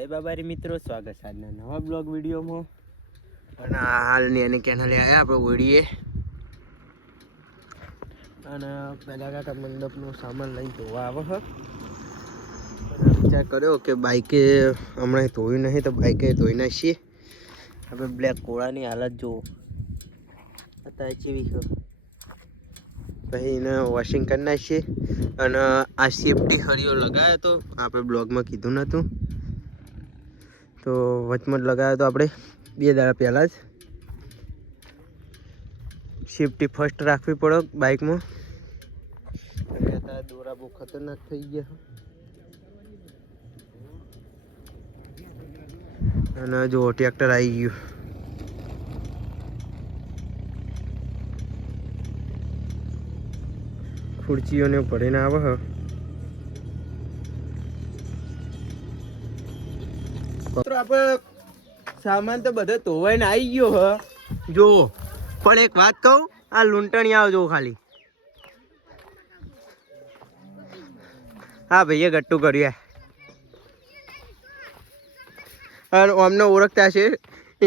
જય બાબારી મિત્રો, સ્વાગત છે આજના નવા બ્લોગ વિડીયોમાં. અને હાલની એની કેનાલે આવ્યા આપણે ઓળીએ અને પહેલાં કાંકા મંડપનો સામાન લઈને ધોવા આવે છે. વિચાર કર્યો કે બાઈકે હમણાં ધોયું નહીં તો બાઈકે ધોઈ નાખીએ. આપણે બ્લેક કોળાની હાલત જુઓ અત્યારે કેવી છે. પછી એને વોશિંગ કરી નાખીએ. અને આ સેફટી હરિયો લગાવ્યો હતો, આપણે બ્લોગમાં કીધું નહોતું તો વચમાં લગાવ્યો તો આપણે 2 દાડા પહેલાં જ. સેફટી ફર્સ્ટ રાખવી પડે બાઇકમાં. અને અત્યારે દોરા બહુ ખતરનાક થઈ ગયા. અને જો ટ્રેક્ટર આવી ગયું. ખુરચીઓને ભરીને આવે હ. આપણે સામાન તો બધો ધોવાઈને આવી ગયો હ. જો પણ એક વાત કહું, આ લૂંટણી આવજો ખાલી. હા ભાઈએ ગટ્ટું કર્યું. અને અમને ઓળખતા છે.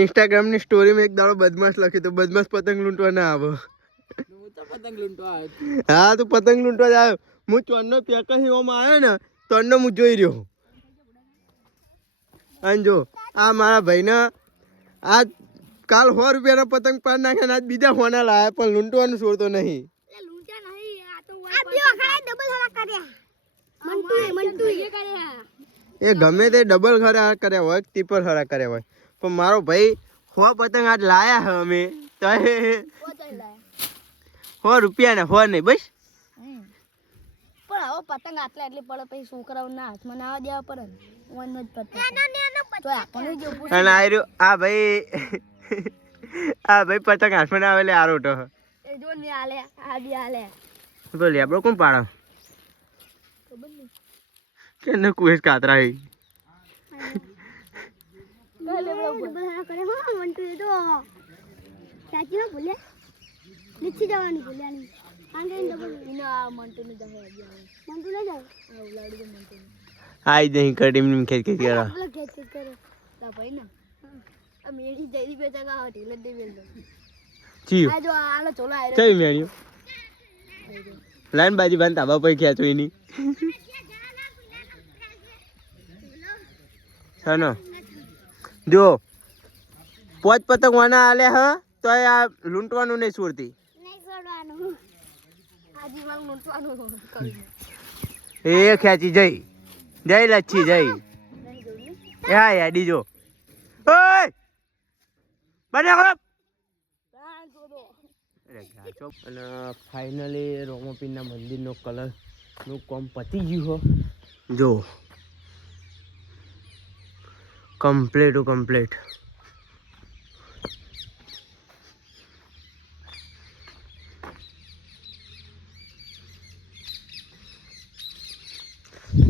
ઇન્સ્ટાગ્રામની સ્ટોરીમાં એક દાડો બદમાશ લખ્યું તો બદમાશ પતંગ લૂંટવા ના આવે. હા તું પતંગ લૂંટવા જ આવ્યો. હું ચોરનો પેકસી ઓમાં આવ્યો ને તોરનો હું જોઈ રહ્યો. અને જો આ મારા ભાઈને આજ કાલ 100 રૂપિયાના પતંગ પાડ નાખ્યા ને આજ બીજા હોના લાયા, પણ લૂંટવાનું છોડતો નહીં. એ ગમે તે ડબલ ખરા કર્યા હોય, ટીપર ખરા કર્યા હોય, પણ મારો ભાઈ 100 પતંગ આજ લાયા હે અમે તો 100 રૂપિયા ને 100 નહીં બસ. પણ આવો પતંગ આટલા એટલી પડે પછી છોકરાઓના હાથમાં ના દેવા પડે ને. અને આ ભાઈ પતંગ હાથમાં આવે એટલે આરોટો તો લેબડો કોણ પાડો કે ન કુએસ કાતરા આઈ દહીં કડીમ ખેત ખેત કરો. લાઈન બાજી બાંધ તાબા પર ખેંચો એની સનો જો 5 પતંગ વાના આલે હ તો આ લૂંટવાનું નહીં છોડતી. એ ખેંચી જઈ લચ્છી જઈ હા યાડી જો અને ફાઇનલી રોમોપીરના મંદિરનો કલરનું કામ પતી ગયું હો. જો કમ્પ્લીટ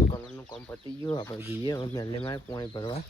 કલરનું કામ પતી ગયું. આપણે જઈએ મેલેમાં પાણી ભરવા.